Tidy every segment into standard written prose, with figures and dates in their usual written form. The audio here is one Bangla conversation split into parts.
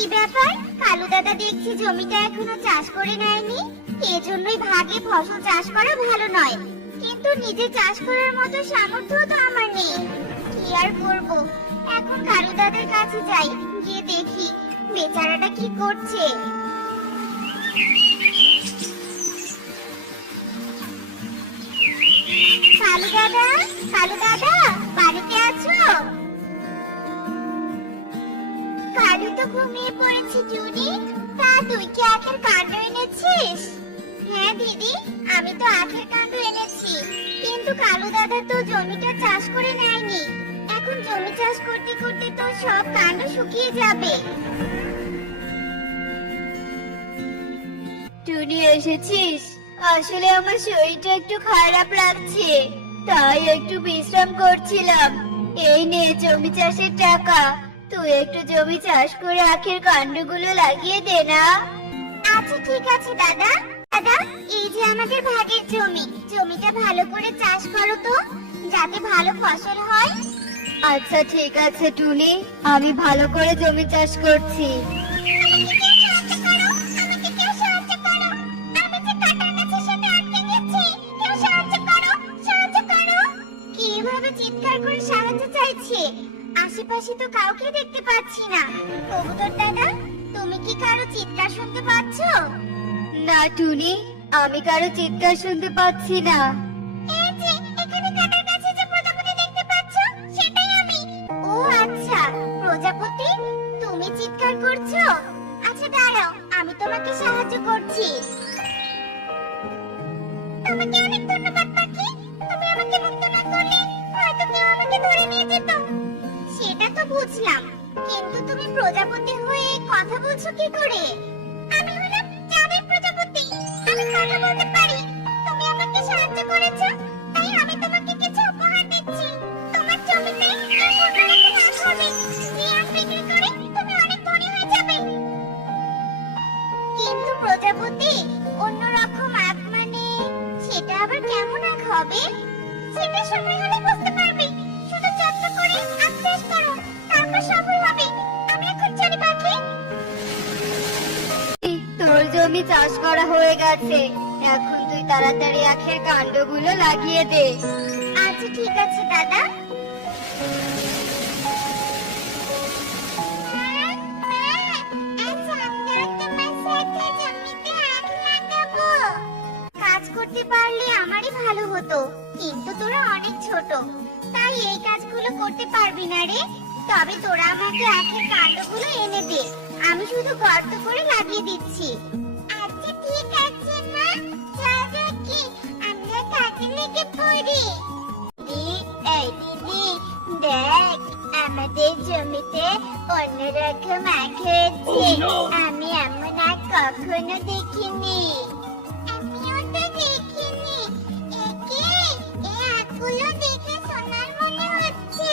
কি ব্যাপার? কালু দাদা দেখছি জমিটা এখনো চাষ করে নেয়নি। এজন্যই ভাগে ফসল চাষ করা ভালো নয়, কিন্তু নিজে চাষ করার মতো সামর্থ্য তো আমার নেই। কি আর করব, এখন কালু দাদার কাছে যাই, গিয়ে দেখি বেচারাটা কি করছে। কালু দাদা, কালু দাদা, বাড়িতে আছো? কালু তো ঘুমিয়ে পড়েছে টুনি। তা তুই কি আখের কাণ্ড এনেছিস? হ্যাঁ দিদি, আমি তো আখের কাণ্ড এনেছি, কিন্তু কালু দাদা তো জমিটা চাষ করে নেয়নি। এখন জমি চাষ করতে করতে তো সব কাণ্ড শুকিয়ে যাবে। টুনি এসেছিস? আসলে আমার শরীরটা একটু খারাপ লাগছে, তাই একটু বিশ্রাম করছিলাম। এই নে জমি চাষের টাকা, তুই একটু জমি চাষ করে আখের কাণ্ডগুলো লাগিয়ে দে না। আচ্ছা ঠিক আছে দাদা। দাদা, এই যে আমাদের ভাগের জমি, জমিটা ভালো করে চাষ করো তো, যাতে ভালো ফসল হয়। আচ্ছা ঠিক আছে টুনি, আমি ভালো করে জমি চাষ করছি। চিৎকার করে সাহায্য চাইছে, আশেপাশে তো কাউকে দেখতে পাচ্ছি না। কবুতর দাদা, তুমি কি কারো চিৎকার শুনতে পাচ্ছো? না টুনি, আমি কারো চিৎকার শুনতে পাচ্ছি না। এই যে এখানে কাটার কাছে যে প্রজাপতি দেখতে পাচ্ছো, সেটাই আমি। ও আচ্ছা, প্রজাপতি, তুমি চিৎকার করছো? আচ্ছা দাঁড়াও, আমি তোমাকে সাহায্য করছি। তোমাকে অনেক ধন্যবাদ পাখি, তুমি আমাকে মুক্ত না করলে হয়তো কেউ আমাকে ধরে নিয়ে যেত। সেটা তো বুঝলাম, কিন্তু তুমি প্রজাপতি হয়ে কথা বলছো কি করে? আমি হলাম চাঁদের প্রজাপতি, আমি কথা বলতে পারি। তুমি আমাকে সাহায্য করেছো, তাই আমি তোমাকে কিছু উপহার দিচ্ছি। তোমার জমিতে এই উপহারে লাভ হবে, যে আখ বিক্রি করে তুমি অনেক ধনী হয়ে যাবে। কিন্তু প্রজাপতি, অন্যরকম আখ মানে সেটা আবার কেমন আখ হবে? সেটা সময় হলে বুঝতে পারবে। শুধু যত্ন করে আখ চাষ করো, তারপর সফল হবে। আমি এখন চলি পাখি। তোর জমি চাষ করা হয়ে গেছে, এখন তুই তাড়াতাড়ি আখের কাণ্ডগুলো লাগিয়ে দে। আচ্ছা ঠিক আছে দাদা। কাজ করতে পারলে আমারই ভালো হতো, কিন্তু তোরা অনেক ছোট, তাই এই কাজগুলো করতে পারবি না রে। তবে তোরা আমাকে আখের কাণ্ডগুলো এনে দে, আমি শুধু গর্ত করে লাগিয়ে দিচ্ছি। আচ্ছা ঠিক আছে মা, চল দেখি আমরা কাজে লেগে পড়ি। এই দিদি, দেখ আমাদের জমিতে অন্যরকম আখ হয়েছে। আমি এমন আখ কখনো দেখিনি। আমিও তো দেখিনি। একে এই আখগুলো দেখে সোনার মনে হচ্ছে।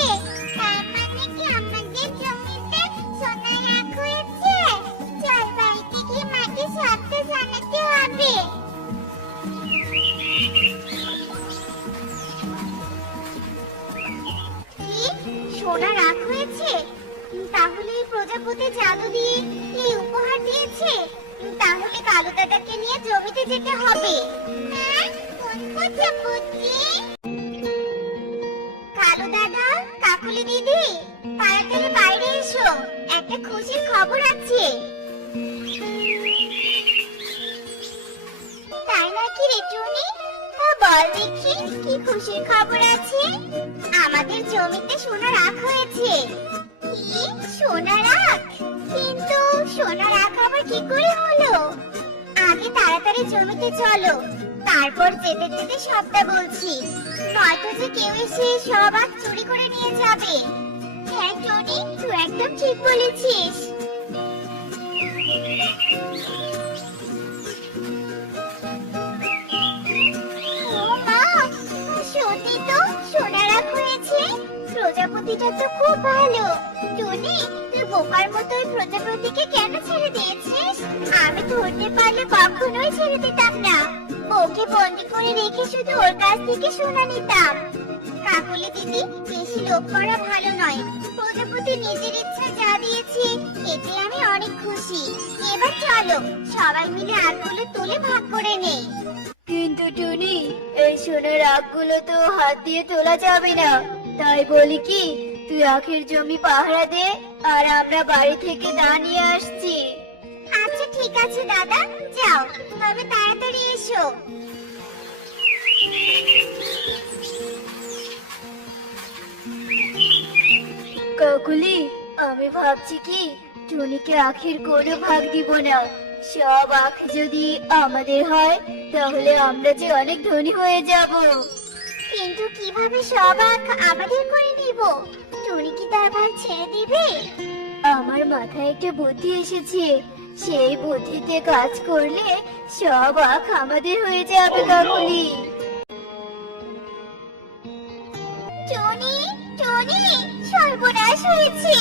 তার মানে কি আমাদের জমিতে সোনার আখ হয়েছে? চল বাড়িতে গিয়ে মাকে সবটা জানাতে হবে। সোনার আখ হয়েছে? তাহলে এই প্রজাপতি জাদু দিয়ে এই উপহার দিয়েছে। তাহলে কালু দাদাকে নিয়ে জমিতে যেতে হবে। কোন প্রজাপতি? কালু দাদা, কাকুলি দিদি, তাড়াতাড়ি বাইরে এসো, একটা খুশির খবর আছে। তাই নাকি রে টুনি? বল দেখি কি খুশির খবর আছে? আমাদের জমিতে সোনার আখ হয়েছে। কি সোনার আখ? কিন্তু সোনার আখ আবার কি করে হলো? আগে তাড়াতাড়ি জমিতে চলো, তারপর যেতে যেতে সবটা বলছি, নয়তো যে কেউ এসে সব আখ চুরি করে নিয়ে যাবে। হ্যাঁ টনি, তুই একদম ঠিক বলেছিস। সত্যি তো সোনার আখ হয়েছে। প্রজাপতিটা তো খুব ভালো। টনি, তুই বোকার মতো ওই প্রজাপতিকে কেন ছেড়ে দিয়েছিস? আমি ধরতে পারলে কখনোই ছেড়ে দিতাম না। ওকে বন্দি করে রেখে শুধু ওর কাছ থেকে সোনা নিতাম। কাকুলি দিদি, বেশি লোভ করা ভালো নয়। প্রজাপতি নিজের ইচ্ছা যা দিয়েছে, এতে আমি অনেক খুশি। এবার চলো সবাই মিলে আখগুলো তুলে ভাগ করে নেই। কিন্তু টুনি, এই সোনার আখগুলো তো হাত দিয়ে তোলা যাবে না। তাই বলি কি, তুই আখের জমি পাহারা দে, আর আমরা বাড়ি থেকে দা নিয়ে আসছি। আচ্ছা ঠিক আছে দাদা, যাও তবে তাড়াতাড়ি এসো। কাকুলি, আমি ভাবছি কি টুনিকে আখের কোনো ভাগ দিব না। সব আখ যদি আমাদের হয় তাহলে আমরা যে অনেক ধনী হয়ে যাব। কিন্তু কিভাবে সব আখ আমাদের করে নিব? টুনি কি তার ভাগ ছেড়ে দিবে? আমার মাথায় একটা বুদ্ধি এসেছে, সেই বুদ্ধিতে কাজ করলে সব আখ আমাদের হয়ে যাবে কাকুলি। টনি, টনি, সর্বনাশ হয়েছে।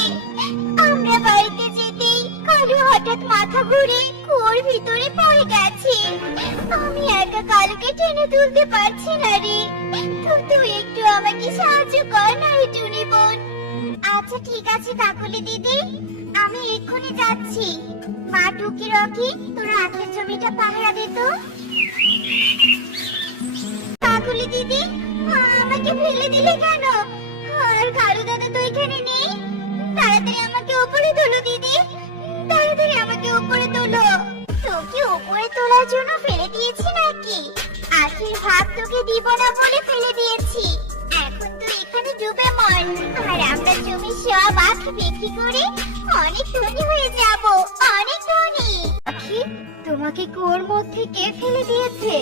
আমরা বাড়িতে যেতেই কালু হঠাৎ মাথা ঘুরে কুয়োর ভিতরে পড়ে গেছে। আমি একা কালুকে টেনে তুলতে পারছি না রে। তুই একটু আমাকে সাহায্য কর না রে টুনি বোন। আচ্ছা ঠিক আছে কাকুলি দিদি, আমি এক্ষুনি যাচ্ছি। মা টুকি রকি, তোরা আখের জমিটা পাহারা দে তো। কাকুলি দিদি, আমাকে ফেলে দিলে কেন? আর কালু দাদা তো এখানে নেই। তাড়াতাড়ি আমাকে উপরে তোলো দিদি, তাড়াতাড়ি আমাকে উপরে তোলো। তোকে উপরে তোলার জন্য ফেলে দিয়েছি নাকি? আখের ভাগ তোকে দিব না বলে ফেলে দিয়েছি। এখন তুই এখানে ডুবে মর, আর আমরা জমি সব আখ বিক্রি করে অনেক ধনী হয়ে যাব, অনেক ধনী। আখি, তোমাকে কুয়োর মধ্যে কে ফেলে দিয়েছে?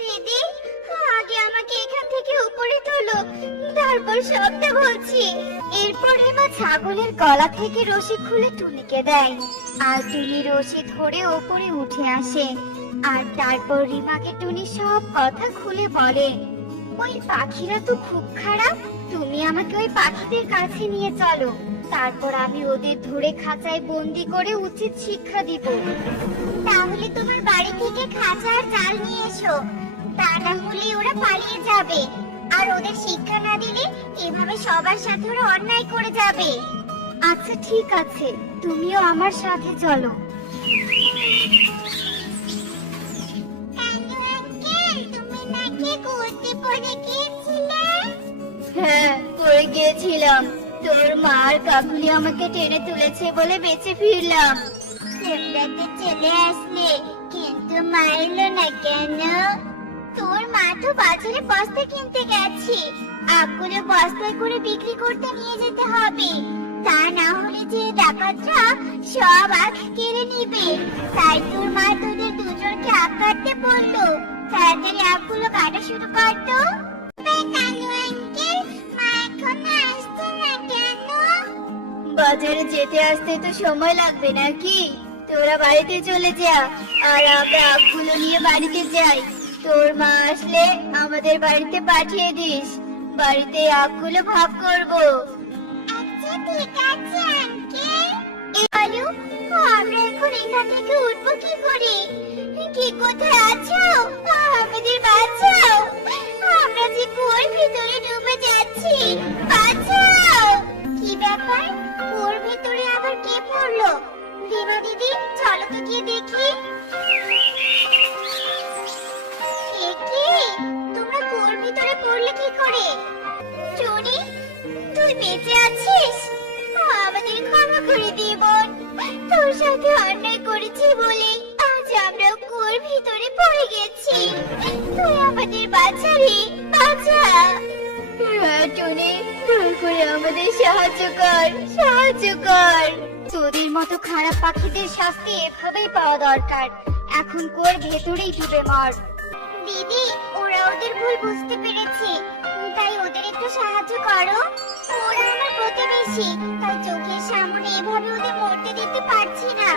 দিদি, আগে আমাকে এখান থেকে উপরে তোলো, তারপর সবটা বলছি। এরপর রিমা ছাগলের গলা থেকে রশি খুলে টুনিকে দেয়, আর টুনি রশি ধরে ওপরে উঠে আসে। আর তারপর রিমাকে টুনি সব কথা খুলে বলে। ওই পাখিরা তো খুব খারাপ, তুমি আমাকে ওই পাখিদের কাছে নিয়ে চলো, তারপর আমি ওদের ধরে খাঁচায় বন্দি করে উচিত শিক্ষা দিব। তাহলে তোমার বাড়ি থেকে খাঁচা আর জাল নিয়ে এসো, তা না হলে ওরা পালিয়ে যাবে। আর ওদের শিক্ষা না দিলে এভাবে সবার সাথে ওরা অন্যায় করে যাবে। আচ্ছা ঠিক আছে, তুমিও আমার সাথে চলো। কানু আঙ্কেল, তুমি নাকি কুয়োতে পড়ে গিয়েছিলে? হ্যাঁ, পড়ে গিয়েছিলাম। তোর মা আর কাকুলি আমাকে টেনে তুলেছে বলে বেঁচে ফিরলাম। তোমরা তো চলে আসলে, কিন্তু মা এলো না কেন? তোর মা তো বাজারে বস্তা কিনতে গেছে। আখগুলো বস্তায় করে বিক্রি করতে নিয়ে যেতে হবে, তা না হলে যে ডাকাতরা সব আখ কেড়ে নিবে। তাই তোর মা তোদের দুজনকে আখ কাটতে বললো। তাড়াতাড়ি আখগুলো কাটা শুরু করতো। কানু আঙ্কেল, মা এখনো আসছে না কেন? বাজারে যেতে আসতে তো সময় লাগবে নাকি? তোরা বাড়িতে চলে যা, আর আমরা আখগুলো নিয়ে বাড়িতে যাই। তোর মা আসলে আমাদের বাড়িতে পাঠিয়ে দিস, বাড়িতে আখগুলো ভাগ করব। আচ্ছা ঠিক আছে আঙ্কেল। আলু, আমরা এখন এখান থেকে উঠবো কি করে? কি কোথায় আছো? আমাদের বাঁচাও, আমরা যে কুয়োর ভিতরে ডুবে যাচ্ছি, বাঁচাও। কি ব্যাপার, কুয়োর ভিতরে আবার কে পড়লো? রিমা দিদি, চলো তো গিয়ে দেখি। এ কি, তোমরা কুয়োর ভিতরে পড়লে কি করে? টনি, তুই বেঁচে আছিস? আমাদের ক্ষমা করে দে বোন, তোর সাথে অন্যায় করেছি বলে আজ আমরা কুয়োর ভিতরে পড়ে গেছি। তুই আমাদের বাঁচা রে, বাঁচা। হ্যাঁ টুনি, দয়া করে আমাদের সাহায্য কর, সাহায্য কর। তোদের মতো খারাপ পাখিদের শাস্তি এভাবেই পাওয়া দরকার। এখন কুয়োর ভেতরেই ডুবে মর। দিদি, ওরা ওদের ভুল বুঝতে পেরেছে, তাই ওদের একটু সাহায্য করো। ওরা আমার প্রতিবেশী, তাই চোখের সামনে এভাবে ওদের মরতে দিতে পারছি না।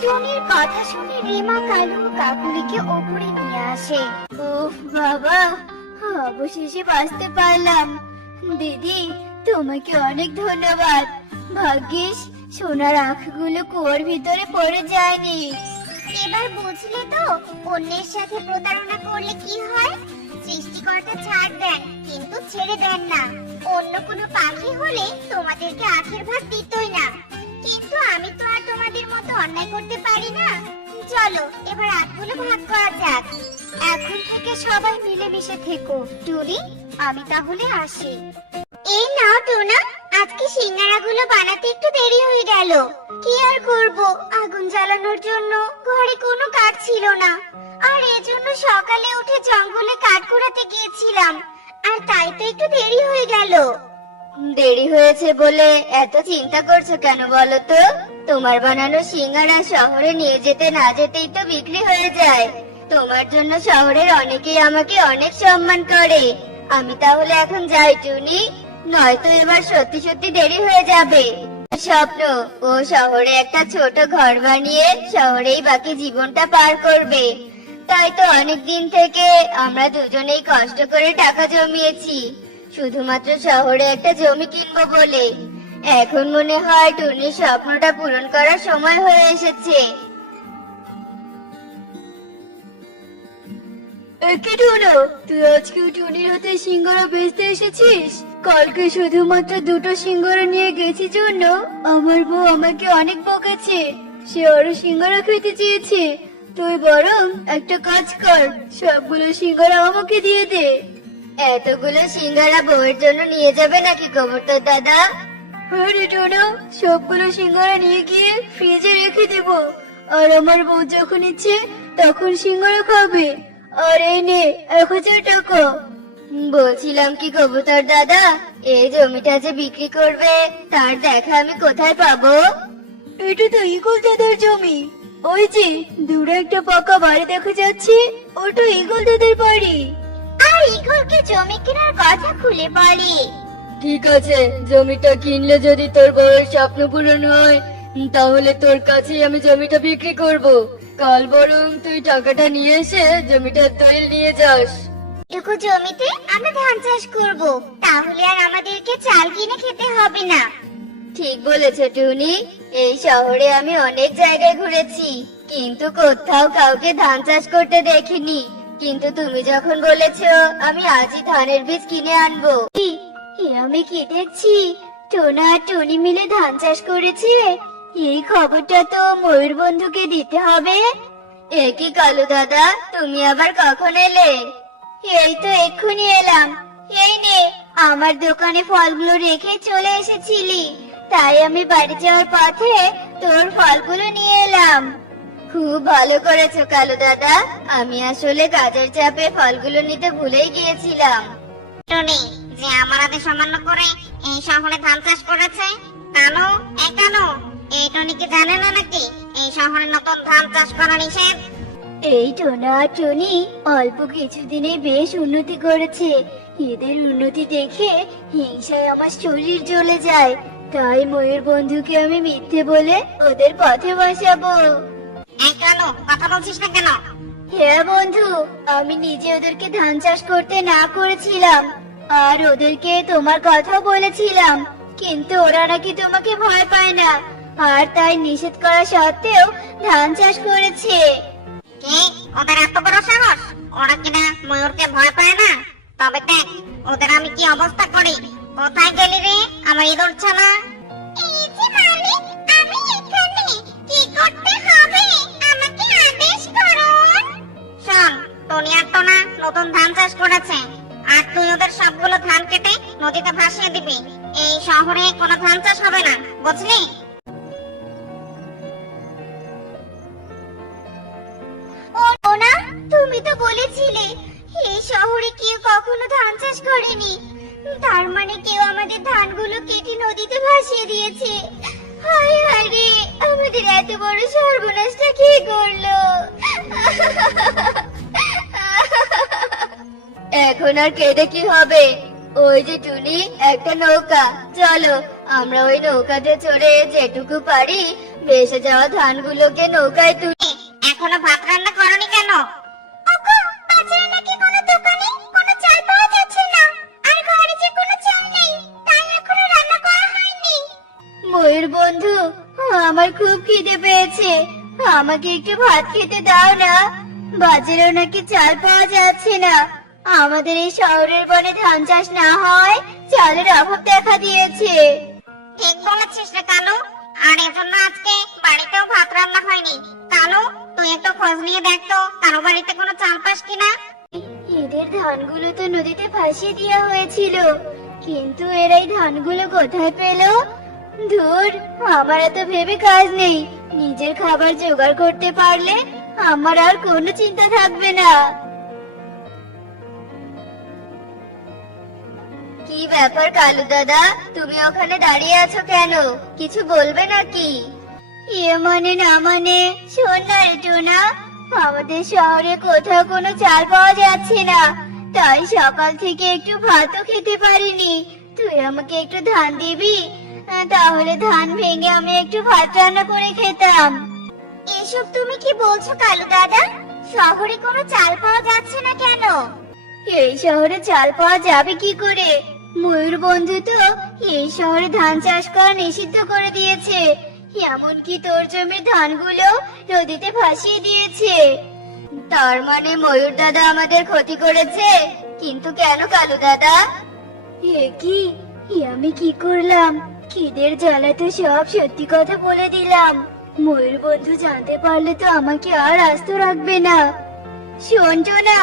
টুনির কথা শুনে রিমা কালু ও কাকুলিকে ওপরে নিয়ে আসে। উফ বাবা, অবশেষে বাঁচতে পারলাম। দিদি, তোমাকে অনেক ধন্যবাদ। ভাগ্যিস সোনার আখগুলো কুয়োর ভিতরে পড়ে যায়নি। এবার বুঝলে তো অন্যের সাথে প্রতারণা করলে কি হয়? সৃষ্টিকর্তা ছাড় দেন, কিন্তু ছেড়ে দেন না। অন্য কোনো পাখি হলে তোমাদেরকে আখের ভাগ দিতই না। অন্যায় করতে পারি না। চলো এবার আটগুলো ভাগ করা যাক। এখন থেকে সবাই মিলেমিশে থেকো। টুনি, আমি তাহলে আসি। এই নাও টোনা, আজকে সিঙ্গারাগুলো বানাতে একটু দেরি হয়ে গেল। কি আর করব, আগুন জ্বালানোর জন্য ঘরে কোনো কাঠ ছিল না, আর এজন্য সকালে উঠে জঙ্গলে কাঠ কুড়াতে গিয়েছিলাম, আর তাই তো একটু দেরি হয়ে গেল। দেরি হয়েছে বলে এত চিন্তা করছো কেন বলো তো? তোমার বানানো সিঙ্গারা শহরে নিয়ে যেতে না যেতেই তো বিক্রি হয়ে যায়। তোমার জন্য শহরের অনেকেই আমাকে অনেক সম্মান করে। আমি তাহলে এখন যাই টুনি, নয়তো এবার সত্যি সত্যি দেরি হয়ে যাবে। স্বপ্ন, ও শহরে একটা ছোট ঘর বানিয়ে শহরেই বাকি জীবনটা পার করবে। তাই তো অনেক দিন থেকে আমরা দুজনেই কষ্ট করে টাকা জমিয়েছি, শুধুমাত্র শহরে একটা জমি কিনবো বলে। এখন মনে হয় টুনির স্বপ্নটা পূরণ করার সময় হয়ে এসেছে। একে টুনো, তুই আজকে টুনির হাতে সিঙ্গারা বেচতে এসেছিস? কালকে শুধুমাত্র দুটো সিঙ্গারা নিয়ে গেছি জন্য আমার বউ আমাকে অনেক বকেছে। সে আরো সিঙ্গারা খেতে চেয়েছে। তুই বরং একটা কাজ কর, সবগুলো সিঙ্গারা আমাকে দিয়ে দে। এতগুলো সিঙ্গারা বউয়ের জন্য নিয়ে যাবে নাকি কবুতর দাদা? হ্যাঁ রে টোনা, সবগুলো সিঙ্গারা নিয়ে গিয়ে ফ্রিজে রেখে দেব, আর আমার বউ যখন ইচ্ছে তখন সিঙ্গারা খাবে। আর এই নে 1000 টাকা। বলছিলাম কি কবুতর দাদা, এই জমিটা যে বিক্রি করবে তার দেখা আমি কোথায় পাবো? এটা তো ইগল দাদার জমি। ওই যে দূরে একটা পাকা বাড়ি দেখা যাচ্ছে, ওটা ইগল দাদার বাড়ি। আর ইগলকে জমি কেনার কথা খুলে বলে। ঠিক আছে, জমিটা কিনলে যদি তোর বউয়ের স্বপ্ন পূরণ হয় তাহলে তোর কাছেই আমি জমিটা বিক্রি করব। কাল বরং তুই টাকাটা নিয়ে এসে জমিটার দলিল নিয়ে যাস। এটুকু জমিতে আমরা ধান চাষ করব, তাহলে আর আমাদেরকে চাল কিনে খেতে হবে না। ঠিক বলেছ টুনি, এই শহরে আমি অনেক জায়গায় ঘুরেছি, কিন্তু কোথাও কাউকে ধান চাষ করতে দেখিনি। কিন্তু তুমি যখন বলেছো, আমি আজই ধানের বীজ কিনে আনবো। আমি কি দেখছি, টোনা আর টুনি মিলে ধান চাষ করেছে। এই খবরটা তো ময়ূর বন্ধুকে দিতে হবে। এ কি কালু দাদা, তুমি আবার কখন এলে? এই তো এক্ষুনি এলাম। এই নে, আমার দোকানে ফলগুলো রেখে চলে এসেছিলি, তাই আমি বাড়ি যাওয়ার পথে তোর ফলগুলো নিয়ে এলাম। খুব ভালো করেছো কালু দাদা, আমি আসলে কাজের চাপে ফলগুলো নিতে ভুলেই গিয়েছিলাম। টনি যে আমার হাতে সামান্য করে এই শহরে ধান চাষ করেছে, কানো এ কানো, এই টনি কি জানে না নাকি এই শহরে নতুন ধান চাষ করা নিষেধ? এই টোনা আর টনি অল্প কিছুদিনে বেশ উন্নতি করেছে। এদের উন্নতি দেখে হিংসায় আমার শরীর জ্বলে যায়। তাই ময়ূর বন্ধুকে আমি মিথ্যে বলে ওদের পথে বসাবো। এই কানো, কথা বলছিস না কেন? হ্যাঁ বন্ধু, আমি নিজে ওদেরকে ধান চাষ করতে না করেছিলাম, আর ওদেরকে তোমার কথা বলেছিলাম, কিন্তু ওরা নাকি তোমাকে ভয় পায় না, আর তাই নিষেধ করা সত্ত্বেও ধান চাষ করেছে। কি, ওদের এত বড় সাহস? ওরা কিনা ময়ূরকে ভয় পায় না? তবে দেখ ওদের আমি কি অবস্থা করি। কোথায় গেলি রে আমার ইঁদুর ছানা? এই যে মালিক, আমি এখানে। কি করতে হবে আমাকে আদেশ করুন। শোন, টনি আর টোনা নতুন ধান চাষ করেছে, আর তুই ওদের সবগুলো ধান কেটে নদীতে ভাসিয়ে দিবি। এই শহরে কোনো ধান চাষ হবে না, বুঝলি? ওনা, তুমি তো বলেছিলে এই শহরে কেউ কখনো ধান চাষ করেনি, তার মানে কেউ আমাদের ধানগুলো কেটে নদীতে ভাসিয়ে দিয়েছে। হায় হায় রে, আমাদের এত বড় সর্বনাশটা কে করলো? এখন আর কেটে কি হবে? ওই যে টুনি, একটা নৌকা, চলো আমরা ওই নৌকাতে চড়ে যেটুকু পারি ভেসে যাওয়া ধানগুলোকে নৌকায় তুলি। এখনো ভাত রান্না করনি কেন? ওগো, বাজারে নাকি কোনো দোকানে কোনো চাল পাওয়া যাচ্ছে না, আর ঘরে যে কোনো চাল নেই, তাই এখনো রান্না করা হয়নি। ময়ূর বন্ধু, আমার খুব খিদে পেয়েছে, আমাকে একটু ভাত খেতে দাও না। বাজারেও নাকি চাল পাওয়া যাচ্ছে না। আমাদের এই শহরের বনে ধান চাষ না হয় চালের অভাব দেখা দিয়েছে। ঠিক বলেছিস রে কালু, আর এজন্য আজকে বাড়িতেও ভাত রান্না খোঁজ নিয়ে দেখতো কারো বাড়িতে কোনো চাল পাস কিনা। এদের ধানগুলো তো নদীতে ভাসিয়ে দেওয়া হয়েছিল, কিন্তু এরা এই ধানগুলো কোথায় পেলো? ধুর, আমার এত ভেবে কাজ নেই। নিজের খাবার জোগাড় করতে পারলে আমার আর কোনো চিন্তা থাকবে না। কি ব্যাপার কালু দাদা, তুমি ওখানে দাঁড়িয়ে আছো কেন? কিছু বলবে নাকি? মানে না মানে, শোন না রে টোনা, আমাদের শহরে কোথাও কোনো চাল পাওয়া যাচ্ছে না, তাই সকাল থেকে একটু ভাতও খেতে পারিনি। তুই আমাকে একটু ধান দিবি? তাহলে ধান ভেঙে আমি একটু ভাত রান্না করে খেতাম। এসব তুমি কি বলছো কালু দাদা? শহরে কোনো চাল পাওয়া যাচ্ছে না কেন? এই শহরে চাল পাওয়া যাবে কি করে? ময়ূর বন্ধু তো এই শহরে ধান চাষ করা নিষিদ্ধ করে দিয়েছে, এমনকি তোর জমির ধানগুলো নদীতে ভাসিয়ে দিয়েছে। তার মানে ময়ূর দাদা আমাদের ক্ষতি করেছে? কিন্তু কেন কালু দাদা? কি আমি কি করলাম? খিদের জ্বালাতে সব সত্যি কথা বলে দিলাম। ময়ূর বন্ধু জানতে পারলে তো আমাকে আর আস্ত রাখবে না। শোন না,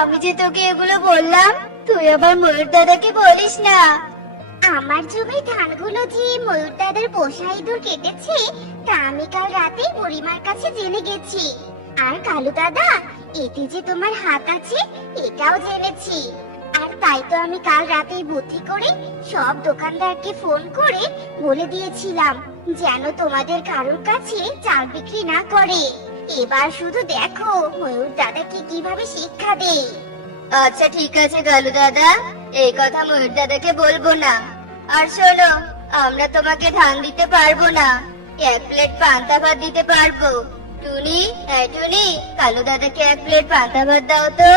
আমি যে তোকে এগুলো বললাম, তুই আবার ময়ূর দাদাকে বলিস না। আমার জমির ধানগুলো যে ময়ূর দাদার পোষা ইঁদুর কেটেছে তা আমি কাল রাতে বুড়িমার কাছে জেনে গেছি। আর কালু দাদা, এতে যে তোমার হাত আছে এটাও জেনেছি। আর তাই তো আমি কাল রাতেই বুদ্ধি করে সব দোকানদারকে ফোন করে বলে দিয়েছিলাম যেন তোমাদের কারোর কাছে চাল বিক্রি না করে। এবার শুধু দেখো ময়ূর দাদাকে কিভাবে শিক্ষা দেই। আচ্ছা ঠিক আছে কালু দাদা, এই কথা ময়ূর দাদাকে বলবো না। আর শোনো, আমরা তোমাকে ধান দিতে পারবো না, এক প্লেট পান্তা ভাত দিতে পারবো। টুনি, এই টুনি, কালু দাদাকে এক প্লেট পান্তা ভাত দাও তো।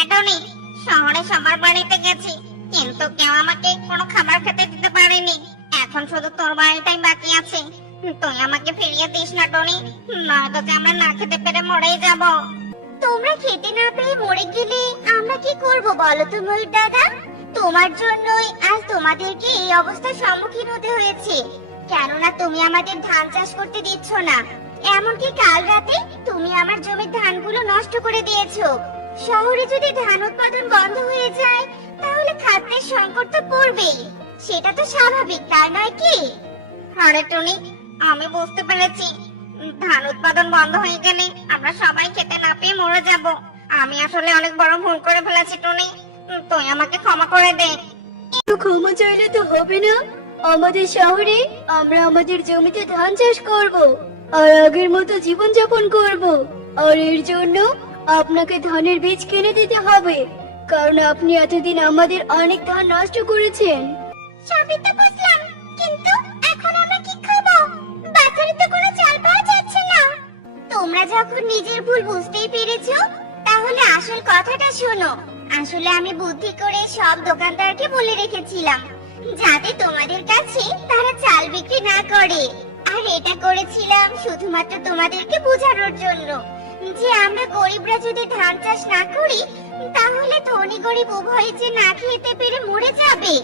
এটনি, শহরে সবার বাড়িতে গেছি কিন্তু কেউ আমাকে কোনো খাবার খেতে দিতে পারেনি। এখন শুধু তোর বাড়িটাই বাকি আছে। তুই আমাকে ফিরিয়ে দিস না টনি, নয়তো আমরা না খেতে পেরে মরেই যাব। তোমরা খেতে না পেয়ে মরে গেলে আমরা কি করব বলো তো ময়ূর দাদা? তোমার জন্যই আজ তোমাদেরকে এই অবস্থার সম্মুখীন হতে হয়েছে, কেননা তুমি আমাদের ধান চাষ করতে দিচ্ছ না। এমনকি কাল রাতে তুমি আমার জমির ধানগুলো নষ্ট করে দিয়েছো। শহরে যদি ধান উৎপাদন বন্ধ হয়ে যায় তাহলে খাদ্যের সংকট তো পড়বেই, সেটা তো স্বাভাবিক, তাই নয় কি? আরে টনি, আমি বুঝতে পেরেছি ধান উৎপাদন বন্ধ হয়ে গেলে আমরা সবাই খেতে না পেয়ে মরে যাব। আমি আসলে অনেক বড় ভুল করে ফেলেছি টনি, তুই আমাকে ক্ষমা করে দে। ক্ষমা চাইলে তো হবে না। আমাদের শহরে আমরা আমাদের জমিতে ধান চাষ করব আর আগের মতো জীবন যাপন করব। আর এর জন্য আপনাকে ধানের বীজ কিনে দিতে হবে, কারণ আপনি এতদিন আমাদের অনেক ধান নষ্ট করেছেন। সবই তো বুঝলাম, কিন্তু এখন আমরা কি খাবো? বাজারে তো কোনো চাল পাওয়া যাচ্ছে না। তোমরা যখন নিজের ভুল বুঝতেই পেরেছো তাহলে আসল কথাটা শোনো। আসলে আমি বুদ্ধি করে সব দোকানদারকে বলে রেখেছিলাম যাতে তোমাদের কাছে তারা চাল বিক্রি না করে। আর এটা করেছিলাম শুধুমাত্র তোমাদেরকে বোঝানোর জন্য যে আমরা গরিবরা যদি ধান চাষ না করি তাহলে ধনী গরিব উভয়ে যে না খেতে পেরে মরে যাবে।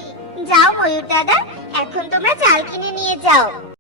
যাও ময়ূর দাদা, এখন তোমরা চাল কিনে নিয়ে যাও।